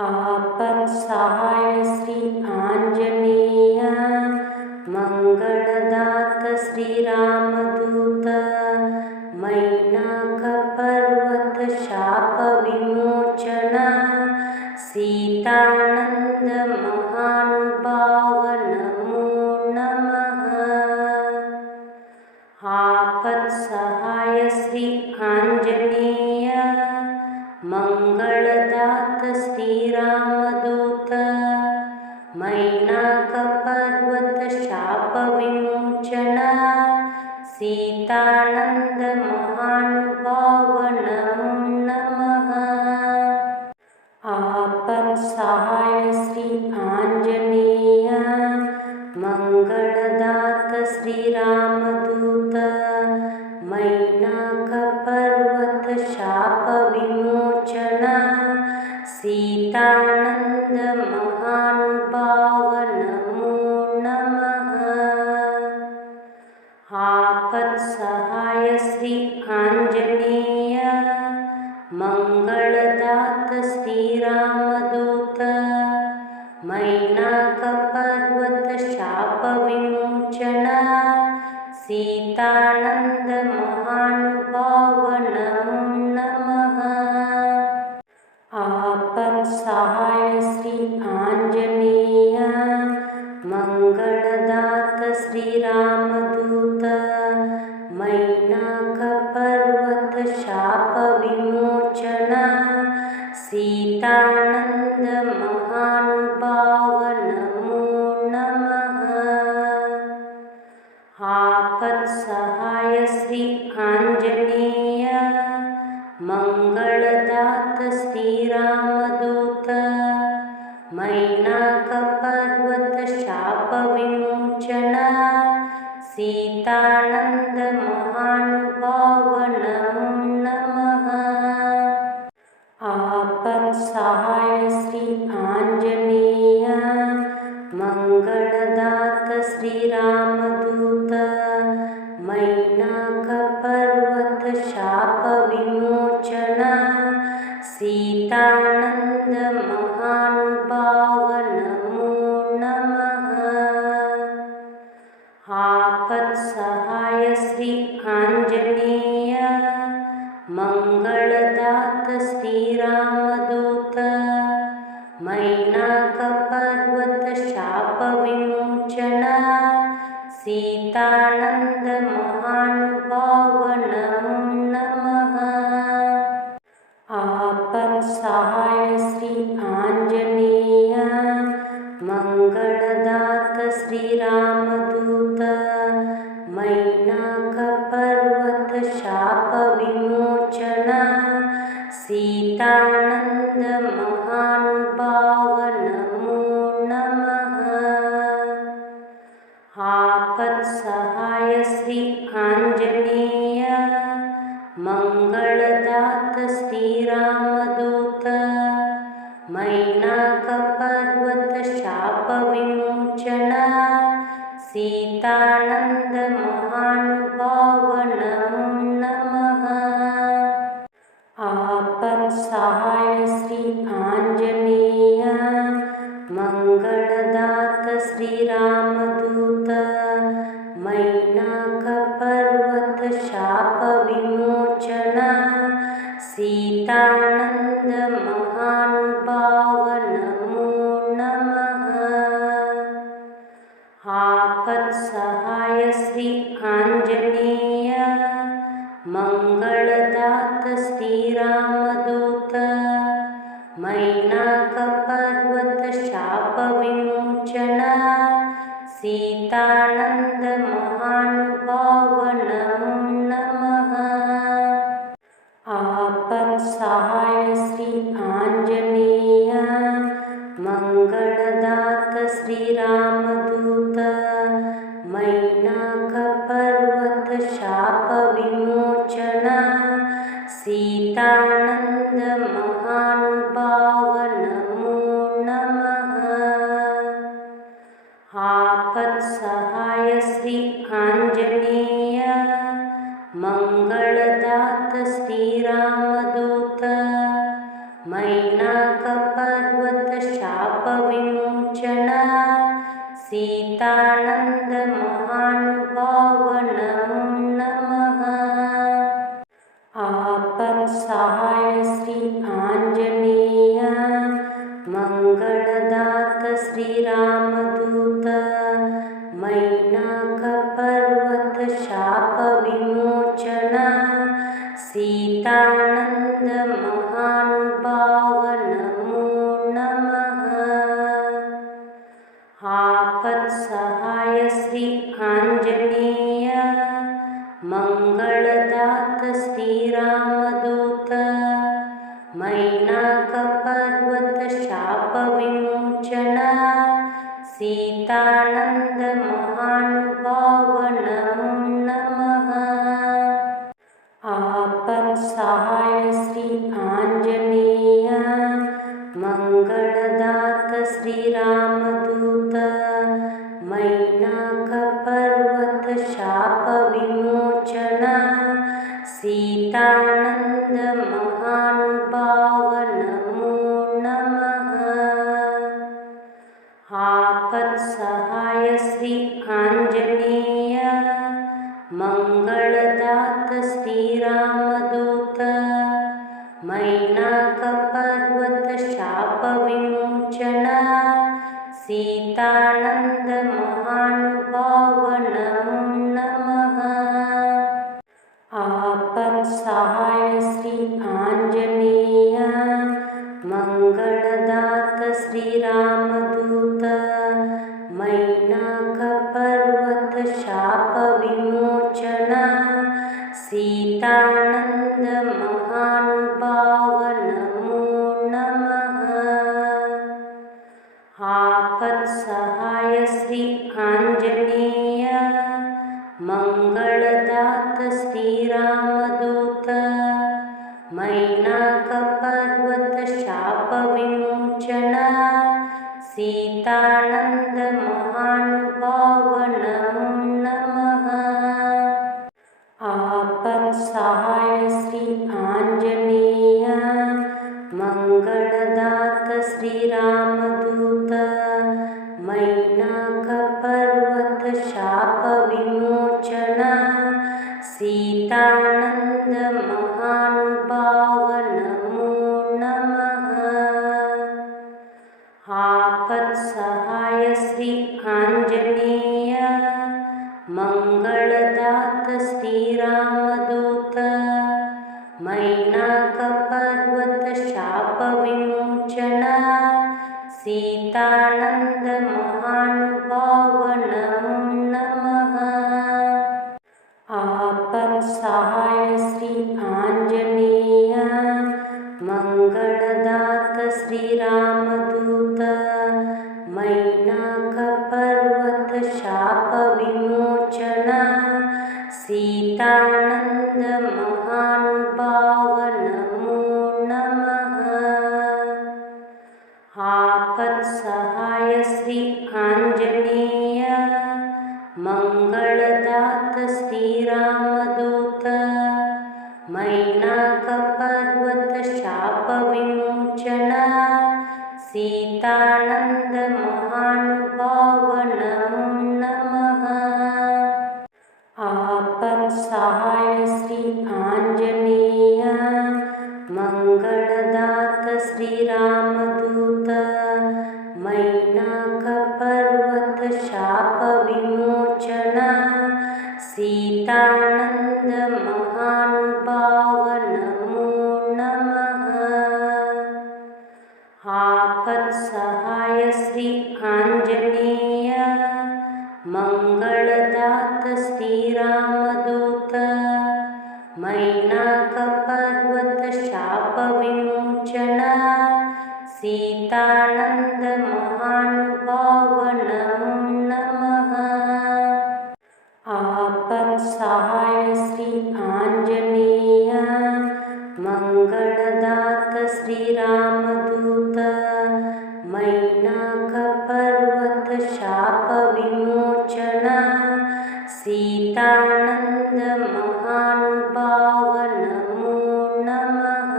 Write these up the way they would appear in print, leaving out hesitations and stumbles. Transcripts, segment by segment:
आपत्सहाय श्री आंजनेय मंगलदात श्रीरामदूत मैनाक पर्वत शाप विमोचन सीतानंद महानुभाव नमो नमः। आपत्सहाय श्री आंजनेय मंगलदात श्रीरामदूत मैनाक पर्वत शाप विमोचन सीतानंद महानुभाव नमो नमः। आपत्सहाय श्री आंजनेय मंगलदात श्रीरामदूत मैनाक पर्वत शाप विमोचन सीतानंद महानुभाव नमो नमः। आपत्सहाय श्री आंजनेय मंगलदात श्रीरामदूत मैनाक पर्वत शाप विमोचन सीतानंद महानुभाव नमो नमः। आपत्सहाय श्री आंजनेय मंगलदात श्रीरामदूत मैनाक पर्वत शाप विमोचन सीतानंद महानुभाव नमो नमः। आपत्सहाय श्री आंजनेय मंगलदात श्रीरामदूत मैनाक पर्वत शाप विमोचन सीतानंद महानुभाव नमो नमः। आपत्सहाय श्री आंजनेय मंगलदात श्रीरामदूत मैनाक पर्वत शाप विमोचन सीतानंद महानुभाव नमो नमः। आपत्सहाय श्री आंजनेय मंगलदात श्रीरामदूत मैनाक पर्वत शाप विमोचन सीतानंद महानुभाव नमो नमः। आपत्सहाय श्री आंजनेय मंगलदात श्रीरामदूत मैनाक पर्वत शाप विमोचन सीतानंद महानुभाव नमो नमः। आपत्सहाय श्री आंजनेय मंगलदात श्रीरामदूत मैनाक पर्वत शाप विमोचन सीतानंद महानुभाव नमो नमः। आपत्सहाय श्री आंजनेय मंगलदात श्रीरामदूत मैनाक पर्वत शाप विमोचन सीतानंद महानुभाव नमो नमः। आपत्सहाय श्री आंजनेय मंगलदात श्रीरामदूत मैनाक पर्वत शाप विमोचन सीतानंद महानुभाव नमो नमः। आपत्सहाय श्री आंजनेय मंगलदात श्रीरामदूत मैनाक पर्वत शाप विमोचन सीतानंद महानुभाव नमो नमः। आपत्सहाय श्री आंजनेय मंगलदात श्रीरामदूत मैनाक पर्वत शापविमोचन सीतानन्द महानुभाव नमो नमः। आपत्सहाय श्री आञ्जनेय मङ्गलदात श्रीरामदूत मैनाकपर्वत शापविमोचन सीतानन्द महानुभाव नमो नमः। आपत्सहाय श्री आञ्जनेय मङ्गलदात श्रीरामदूत मैनाकपर्वत शापविमोचन सीतानन्द महानुभाव नमो नमः। आपत्सहाय श्री आञ्जनेय मङ्गलदात श्रीरामदूत मैनाकपर्वत शापविमोचन सीतानन्द महानुभाव नमो नमः। आपत्सहाय श्री आञ्जनेय मङ्गलदात श्रीरामदूत मैनाकपर्वत शापविमोचन सीतानन्द महानुभाव नमो नमः। आपत्सहाय श्री आञ्जनेय मङ्गलदात श्रीरामदूत मैनाकपर्वत शापविमोचन सीतानन्द महानुभाव नमो नमः। आपत्सहाय श्री आञ्जनेय मङ्गलदात श्रीरामदूत मैनाकपर्वत शापविमोचन सीतानन्द महानुभाव नमो नमः। आपत्सहाय श्री आञ्जनेय मङ्गलदात श्रीरामदूत मैनाकपर्वत शापविमोचन सीतानन्द महानुभाव नमो नमः। आपत्सहाय श्री आञ्जनेय मङ्गलदात श्रीरामदूत मैनाकपर्वत शापविमोचन सीतानन्द महानुभाव नमो नमः। आपत्सहाय श्री आञ्जनेय मङ्गलदात श्रीरामदूत मैनाकपर्वत शापविमोचन सीतानन्द महानुभाव नमो नमः। आपत्सहाय श्री आञ्जनेय मङ्गलदात श्रीरामदूत मैनाकपर्वत शापविमोचन सीतानन्द महानुभाव नमो नमः। आपत्सहाय श्री आञ्जनेय मङ्गलदात श्रीरामदूत मैनाकपर्वत शापविमोचन सीतानन्द महानुभाव नमो नमः। आपत्सहाय श्री आञ्जनेय मङ्गलदात श्रीरामदूत मैनाकपर्वत शापविमोचन सीतानन्द महानुभाव नमो नमः। आपत्सहाय श्री आञ्जनेय मङ्गलदात श्रीरामदूत मैनाकपर्वत शापविमोचन सीतानन्द महानुभाव नमो नमः।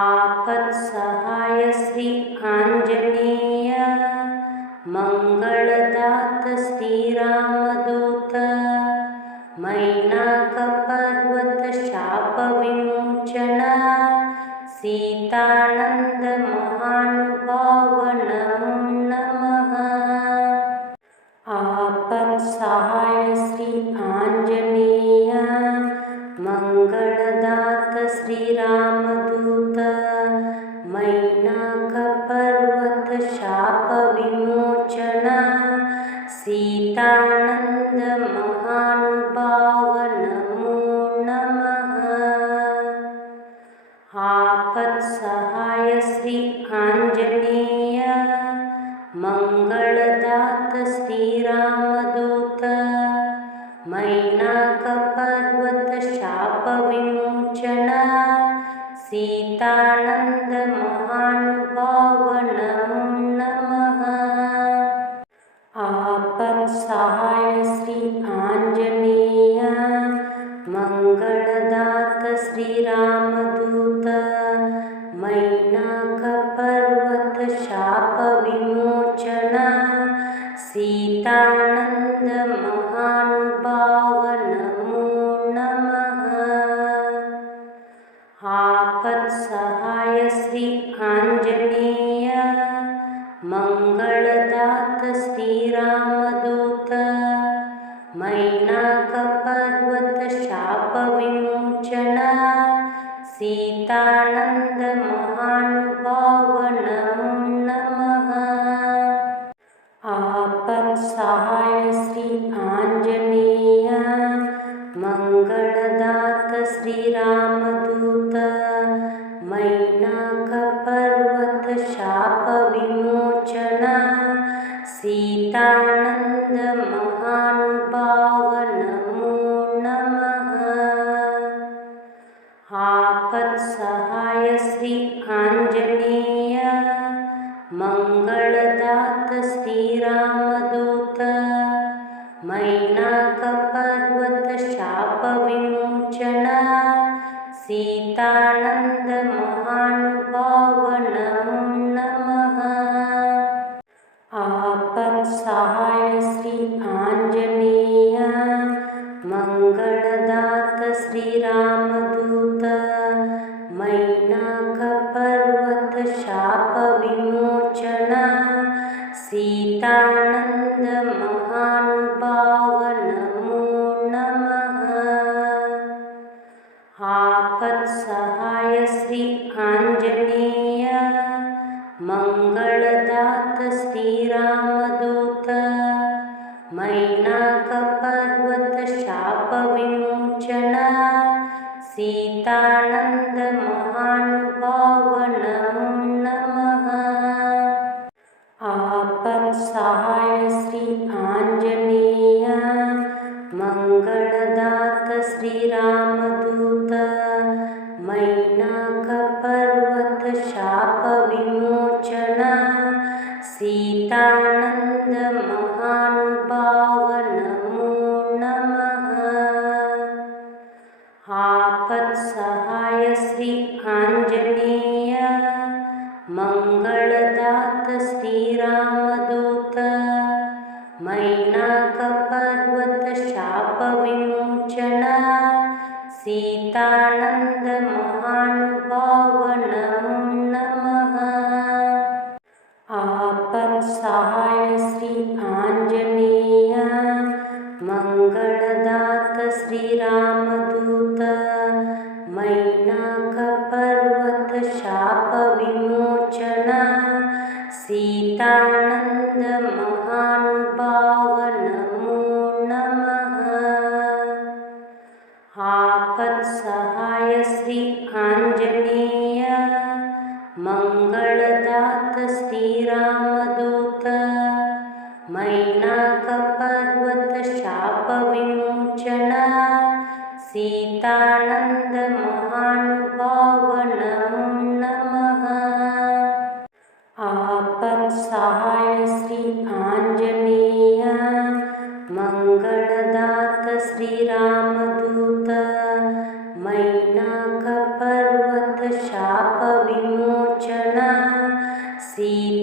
आपत्सहाय सहाय श्री आंजनेय मंगलदात श्रीरामदूत मैनाक पर्वत शाप विमोचन सीतानंद महानुभाव नमो नमः। आपत् सहाय श्री आंजनेय मंगलदात श्रीरामदूत मैनाक पर्वत शाप विमोचन सीतानंद महानुभाव नमो नमः। आपत् सहाय श्री आंजनेय मंगलदात श्रीरामदूत मैनाक पर्वत शाप विमोचन सीतानंद महानुभाव नमो नमः। आपत् सहाय श्री आंजनेय मंगलदात श्रीरामदूत मैनाक पर्वत शाप विमोचन सीतानंद महानुभाव नमो नमः। आपत् सहाय श्री आंजनेय मंगलदात श्रीरामदूत मैनाक पर्वत शाप विमोचन सीतानंद महानुभाव नमो नमः। आपत् सहाय श्री आंजनेय मंगलदात श्रीरामदूत मैनाक पर्वत शाप विमोचन सीतानंद महानुभाव नमो नमः। आपत् सहाय श्री आंजनेय मंगलदात श्रीरामदूत मैनाक पर्वत शाप विमोचन सीतानंद महानुभाव नमो नमः। आपत् सहाय श्री आंजनेय मंगलदात श्रीरामदूत मैनाक पर्वत शाप विमोचन सीतानंद महानुभाव नमो नमः। आपत् सहाय श्री आंजनेय मंगलदात श्रीरामदूत मैनाक पर्वत शाप विमोचन सीतानंद महानुभाव नमो नमः। आपत् सहाय श्री आंजनेय मंगलदात श्रीरामदूत मैनाक पर्वत शाप विमोचन सीतानंद महानुभाव नमो नमः। आपत् सहाय श्री आंजनेय मंगलदात श्रीरामदूत मैनाक पर्वत शाप विमोचन सीतानंद महानुभाव नमो नमः। आपत् सहाय श्री आंजनेय मंगलदात श्रीरामदूत मैनाक पर्वत शाप विमोचन सीतानंद महानुभाव नमो नमः। आपत् सहाय श्री आंजनेय मंगलदात श्रीरामदूत मैनाक पर्वत शाप विमोचन सीतानंद महानुभाव नमो नमः। आपत् सहाय श्री आंजनेय मंगलदात श्रीरामदूत मैनाक पर्वत शाप विमोचन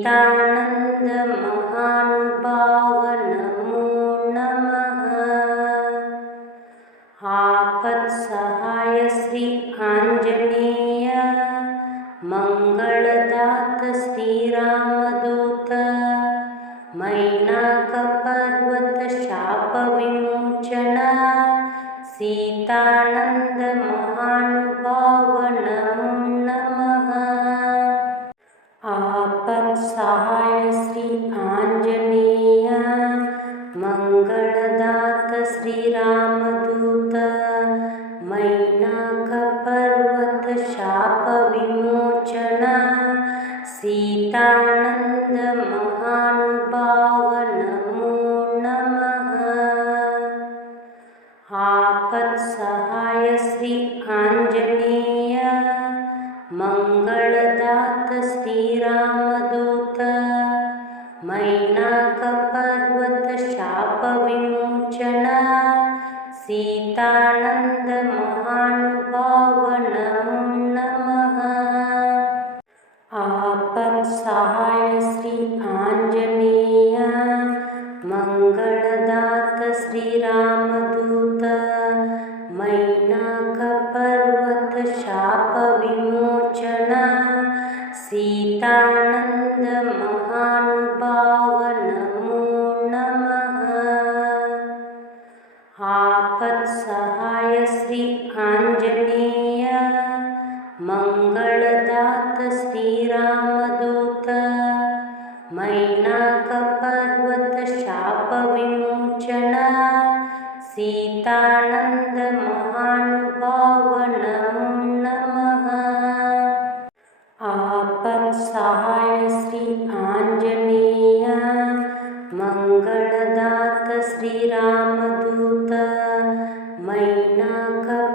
सीतानन्द महानुभाव नमो नमः। आपत्सहाय श्री आञ्जनेय मङ्गलदात श्रीरामदूत मैनाकपर्वत शापविमोचन सीतानन्द महानुभाव नमो नमः। आपत्सहाय श्री आञ्जनेय मङ्गलदात श्रीरामदूत मैनाकपर्वत शापविमोचन सीतानन्द महानुभाव नमो नमः। आपत्सहाय श्री आञ्जनेय मङ्गलदात श्रीरामदूत मैनाकपर्वत शापविमोचन सीतानन्द महानुभाव नमो नमः। आपत्सहाय श्री आञ्जनेय मङ्गलदात श्रीरामदूत मैनाकपर्वत शापविमोचन सीतानन्द महानुभाव नमो नमः। आपत्सहाय श्री आञ्जनेय मङ्गलदात श्रीरामदूत मैनाकपर्वत शापविमोचन सीतानन्द महानुभाव नमो नमः। आपत्सहाय श्री आञ्जनेय मङ्गलदात श्रीरामदूत मैनाकपर्वत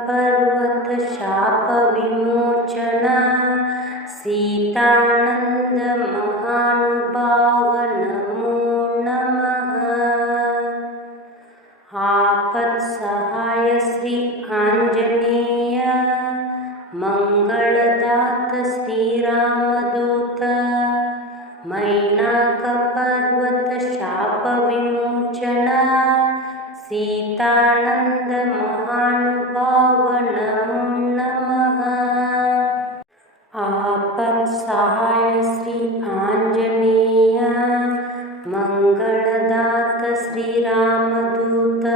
शापविमोचन सीतानन्द महानुभाव नमो नमः। आपत्सहाय श्री आञ्जनेय मङ्गलदात श्रीरामदूत मैनाकपर्वत शापविमोचन सीतानन्द महानुभाव नमो नमः। आपत्सहाय श्री आञ्जनेय मङ्गलदात श्रीरामदूत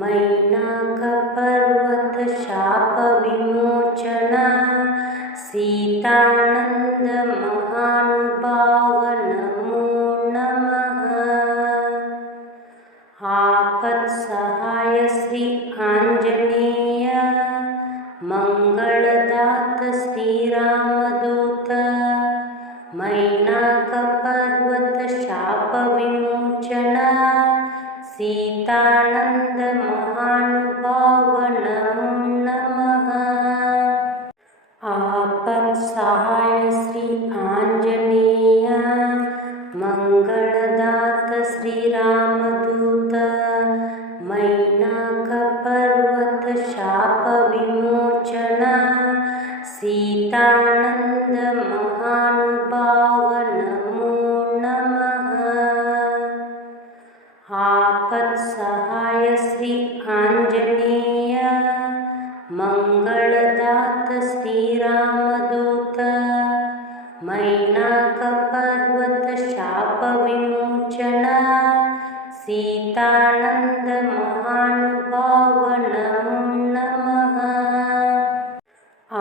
मैनाकपर्वत शापविमोचन सीतानन्द महानुभाव नमो नमः। आपत्सहाय श्री आञ्जनेय मङ्गलदात श्रीरामदूत मैनाकपर्वत शापविमोचन सीतानन्द महानुभाव नमो नमः। आपत्सहाय श्री आञ्जनेय मङ्गलदात श्रीरामदूत मैनाकपर्वत शापविमोचन सीतानन्द महानुभाव नमो नमः। आपत्सहाय श्री आञ्जनेय मङ्गलदात श्रीरामदूत मैनाकपर्वत शापविमोचन सीतानन्द महानुभाव नमो नमः।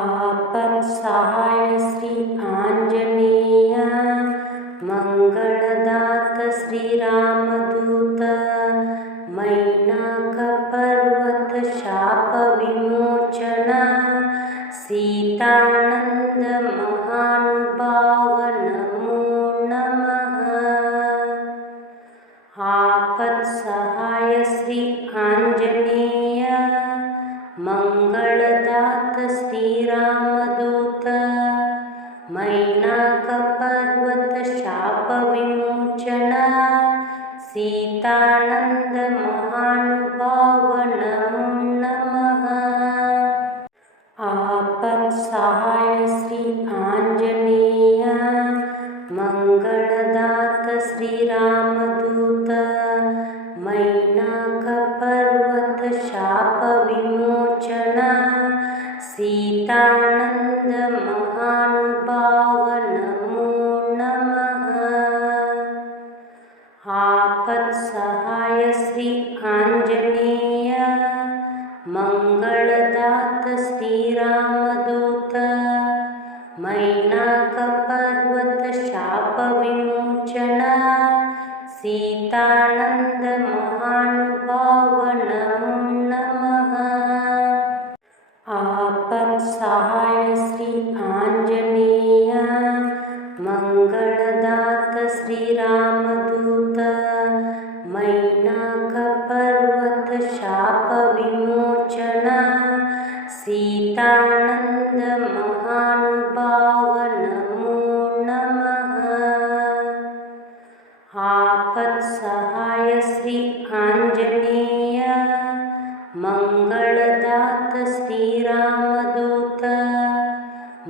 आपत्सहाय श्री आञ्जनेय मङ्गलदात श्रीरामदूत मैनाकपर्वत शापविमोचन सीतानन्द महानुभाव नमो नमः। आपत्सहाय श्री आञ्जनेय मङ्गलदात श्रीरामदूत मैनाकपर्वत शापविमोचन सीतानन्द महानुभाव नमो नमः। आपत्सहाय श्री आञ्जनेय मङ्गलदात मैनाकपर्वत शाप विमोचन सीतानंद महानुभाव नमो नमः। आपत् सहाय श्री आंजनेय मंगलदात श्री रामदूत मैनाकपर्वत शाप विमोचन सीतानंद महानुभाव नमो नमः। आपत् सहाय श्री आंजनेय मंगलदात श्री रामदूत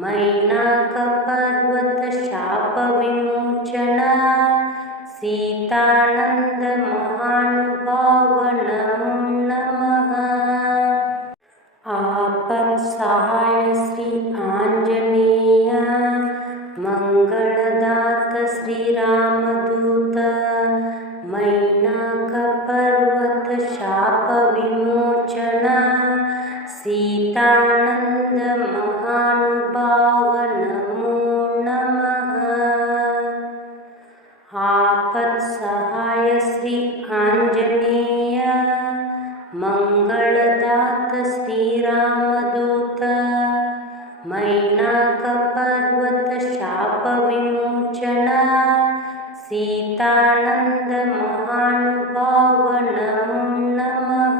मैनाकपर्वत शाप विमोचन सीतानंद महानुभाव नमो नमः। आपत् सहाय श्री आंजनेय मंगलदात श्री रामदूत मैनाकपर्वत शाप विमोचन सीतानंद महानुभाव नमो नमः। आपत् सहाय श्री आंजनेय मंगलदात श्री रामदूत मैनाकपर्वत शाप विमोचन सीतानंद महानुभाव नमो नमः।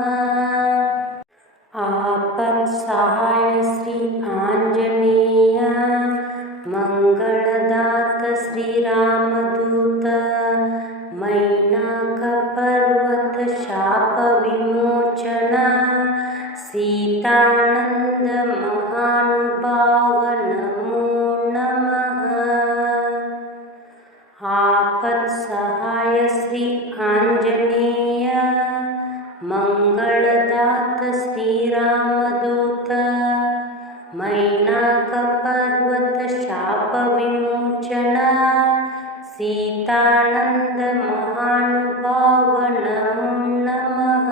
आपत् सहाय श्री आंजनेय मंगलदात श्री रामदूत मैनाकपर्वत शाप विमोचन सीतानंद महानुभाव नमो नमः। आपत् सहाय श्री आंजनेय मंगलदात श्री रामदूत मैनाकपर्वत शाप विमोचन सीतानंद महानुभाव नमो नमः।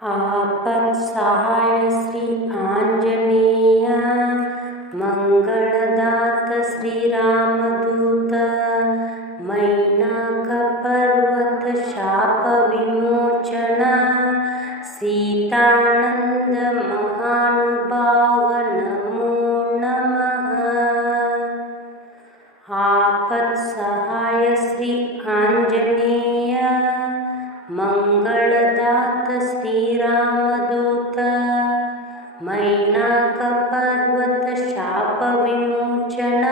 आपत् सहाय श्री आंजनेय मंगलदात श्री रामदूत मैनाकपर्वत शाप विमोचन सीतानंद महानुभाव नमो नमः। आपत् सहाय श्री आंजनेय मंगलदात श्री रामदूत मैनाकपर्वत शाप विमोचन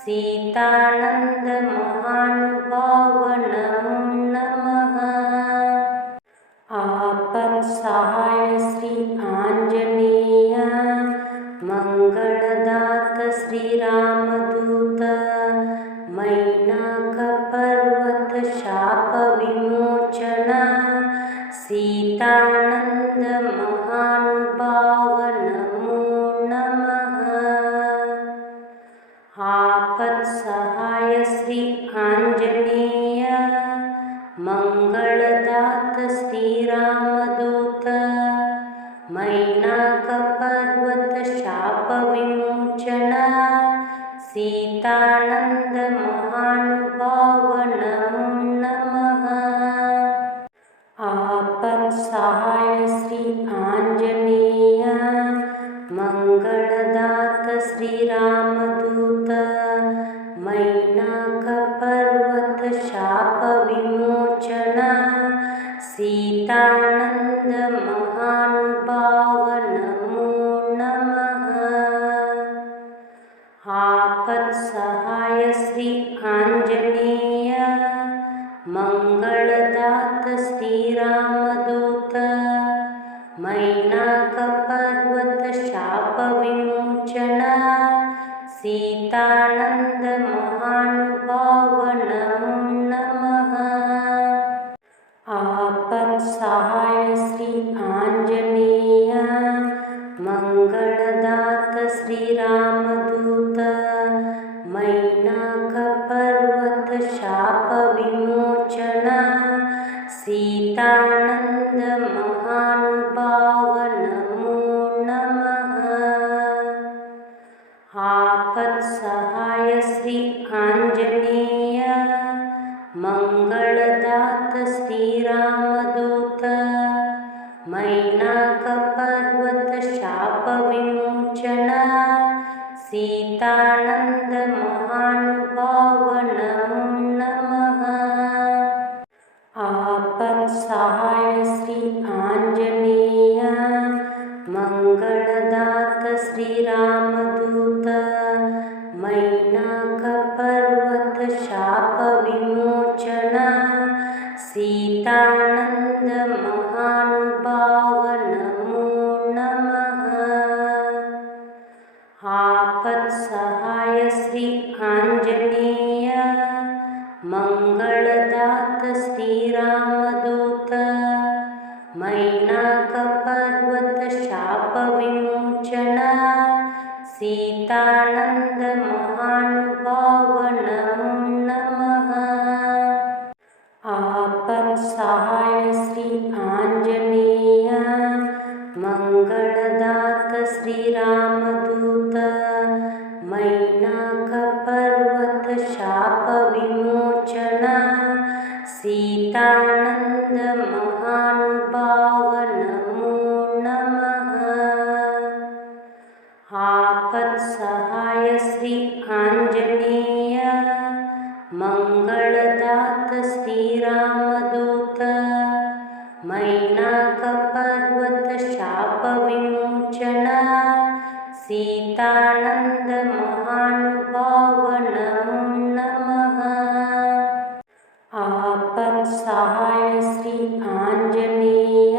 सीतानंद महानुभाव नमो नमः। आपत् सहाय श्री आंजनेय मंगलदात श्री रामदूत मैनाकपर्वत शाप विमोचन सीतानंद महानुभाव नमो नमः। आपत् सहाय श्री आंजनेय मंगलदात श्री रामदूत मैनाकपर्वत शाप विमोचन सीतानंद महानुभाव नमो नमः। आपत् सहाय श्री आंजनेय मंगलदात श्री रामदूत मैनाकपर्वत शाप विमोचन सीतानंद महानुभाव नमो नमः। आपत् सहाय श्री आंजनेय मंगलदात श्री रामदूत मैनाकपर्वत शाप विमोचन सीतानंद महानुभाव नमो नमः। आपत् सहाय श्री आंजनेय मंगलदात श्री रामदूत मैनाकपर्वत शाप विमोचन सीतानंद महानुभाव नमो नमः। आपत् आपत्सहाय श्री आंजनेय मंगलदात श्रीरामदूत मैनाकपर्वत शाप विमोचन सीतानंद महानुभाव नमो नमः। आपत्सहाय श्री आंजनेय मंगलदात श्रीरामदूत मैनाकपर्वत शाप विमोचन सीतानंद महानुभाव नमो नमः। आपत्सहाय श्री आंजनेय मंगलदात श्रीरामदूत मैनाकपर्वत शाप विमोचन सीतानंद महानुभाव नमो नमः। आपत्सहाय श्री आंजनेय मंगलदात श्रीरामदूत मैनाकपर्वत शाप विमोचन सीतानंद महानुभाव नमो नमः। आपत्सहाय श्री आंजनेय मंगलदात श्रीरामदूत मैनाकपर्वत शाप विमोचन सीतानंद महानुभाव नमो नमः। आपत्सहाय श्री आंजनेय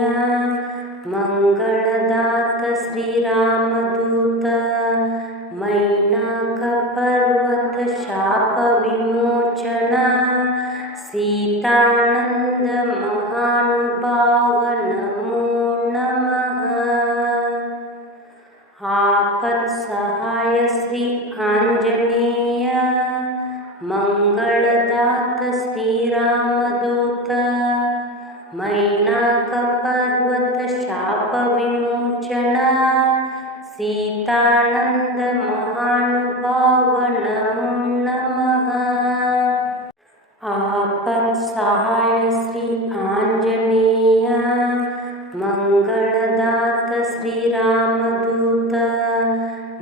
मंगलदात श्रीरामदूत मैनाकपर्वत शाप विमोचन सीतानंद महानुभाव नमो नमः। आपत्सहाय श्री आंजनेय मंगलदात श्रीरामदूत मैनाकपर्वत शाप विमोचन सीतानंद महानुभाव नमो नमः। आपत्सहाय श्री आंजनेय मंगलदात श्रीरामदूत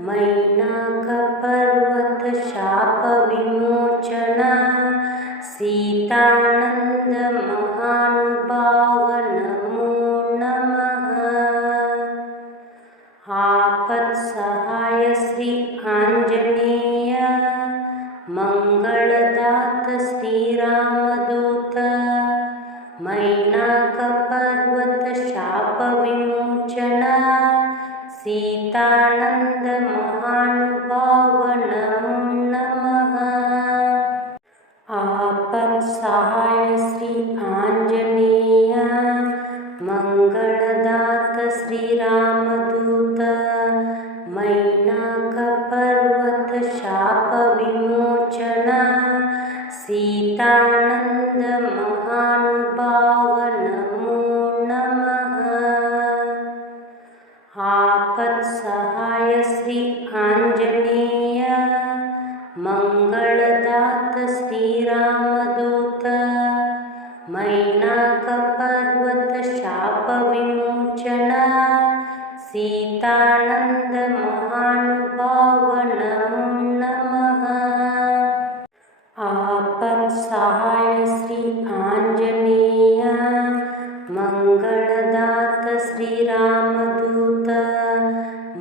मैनाकपर्वत शाप विमोचन सीतानंद महानुभाव नमो नमः। आपत्सहाय श्री आंजनेय मंगलदात श्रीरामदूत मैनाकपर्वत शाप विमोचन सीतानंद महानुभाव नमो नमः। आपत्सहाय श्री आंजनेय मंगलदात श्रीरामदूत मैनाकपर्वत शाप विमोचन सीतानंद महानुभाव नमो नमः। आपत्सहाय श्री आंजनेय मंगलदात श्रीरामदूत मैनाकपर्वत शाप विमोचन सीतानंद महानुभाव नमो नमः। आपत्सहाय श्री आंजनेय मंगलदात श्रीरामदूत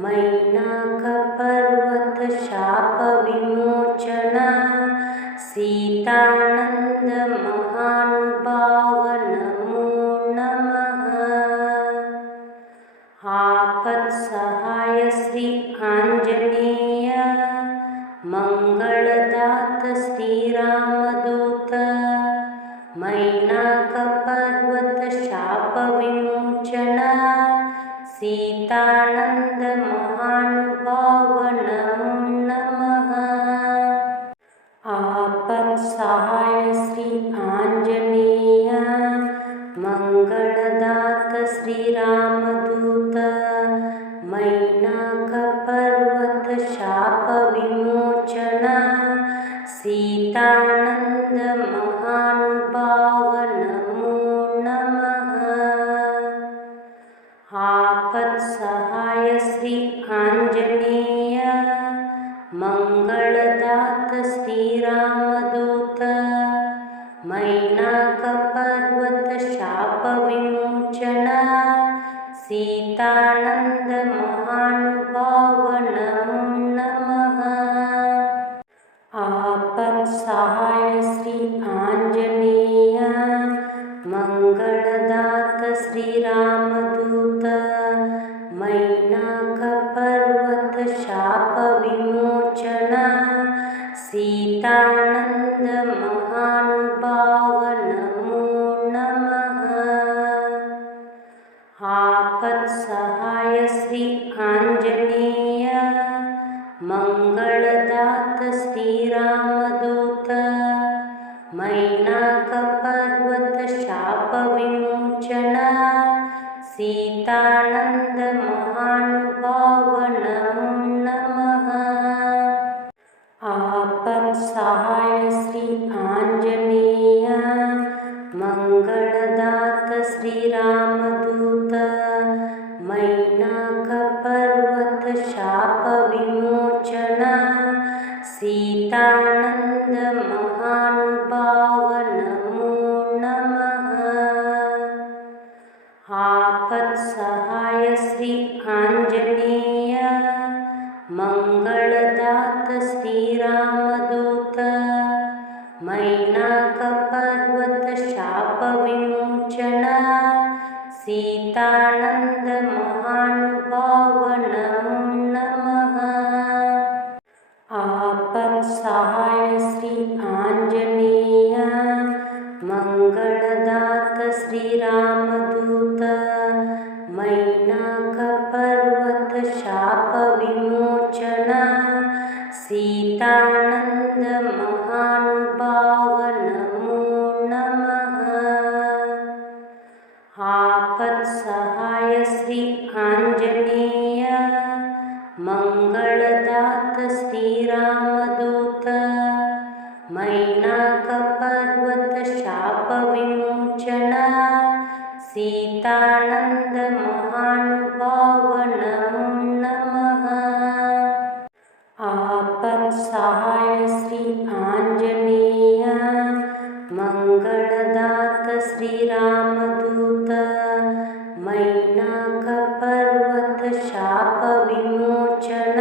मैनाकपर्वत शाप विमोचन सीतानंद महानुभाव नमो नमः। आपत्सहाय श्री आंजनेय मंगलदात श्रीरामदूत मैनाकपर्वत शाप विमोचन सीतानंद महानुभाव नमो नमः। आपत्सहाय श्री आंजनेय मंगलदात श्रीरामदूत मैनाकपर्वत शाप विमोचन सीतानन्द महानुभाव नमो नमः। आपत्सहाय श्री आञ्जनेय मङ्गलदात श्रीरामदूत मैनाकपर्वत शापविमोचन सीतानन्द महानुभाव नमो नमः। आपत्सहाय श्री आञ्जनेय मङ्गलदात श्रीरामदूत मैनाकपर्वत शापविमोचन सीतानन्द महानुभाव नमो नमः। आपत्सहाय श्री आञ्जनेय मङ्गलदात श्रीरामदूत मैनाकपर्वत शापविमोचन सीतानन्द महानुभाव नमो नमः। आपत्सहाय श्री आञ्जनेय मङ्गलदात श्रीरामदूत मैनाकपर्वत शापविमोचन सीतानन्द महानुभाव नमो नमः। आपत्सहाय श्री आञ्जनेय मङ्गलदात श्रीरामदूत मैनाकपर्वत शापविमोचन सीतानन्द महानुभाव नमो नमः। आपत्सहाय श्री आञ्जनेय मङ्गलदात श्रीरामदूत मैनाकपर्वत शापविमोचन सीतानन्द महानुभाव नमो नमः। आपत्सहाय श्री आञ्जनेय मङ्गलदात श्रीरामदूत मैनाकपर्वत शापविमोचन सीतानन्द महानुभाव नमो नमः। आपत्सहाय श्री आञ्जनेय मङ्गलदात श्रीरामदूत मैनाकपर्वत शापविमोचन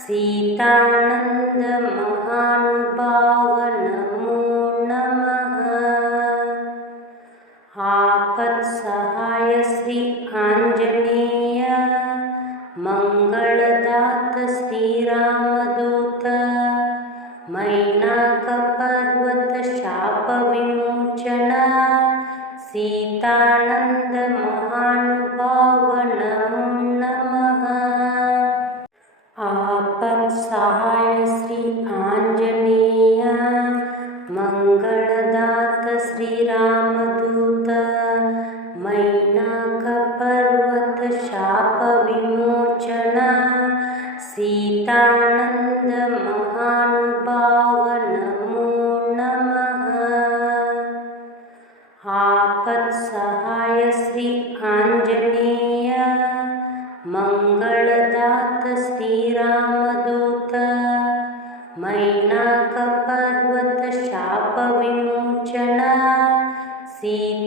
सीतानन्द महानुभाव नमो नमः। आपत्सहाय श्री आञ्जनेय मङ्गलदात श्रीरामदूत मैनाकपर्वत शापविमोचन सीतानन्द महानुभाव नमो नमः। आपत्सहाय श्री आञ्जनेय मङ्गलदात श्रीरामदूत मैनाकपर्वत शापविमोचन सीतानन्द महानुभाव नमो नमः। आपत्सहाय श्री आञ्जनेय मङ्गलदात श्रीरामदूत मैनाकपर्वत शापविमोचन सीतानन्द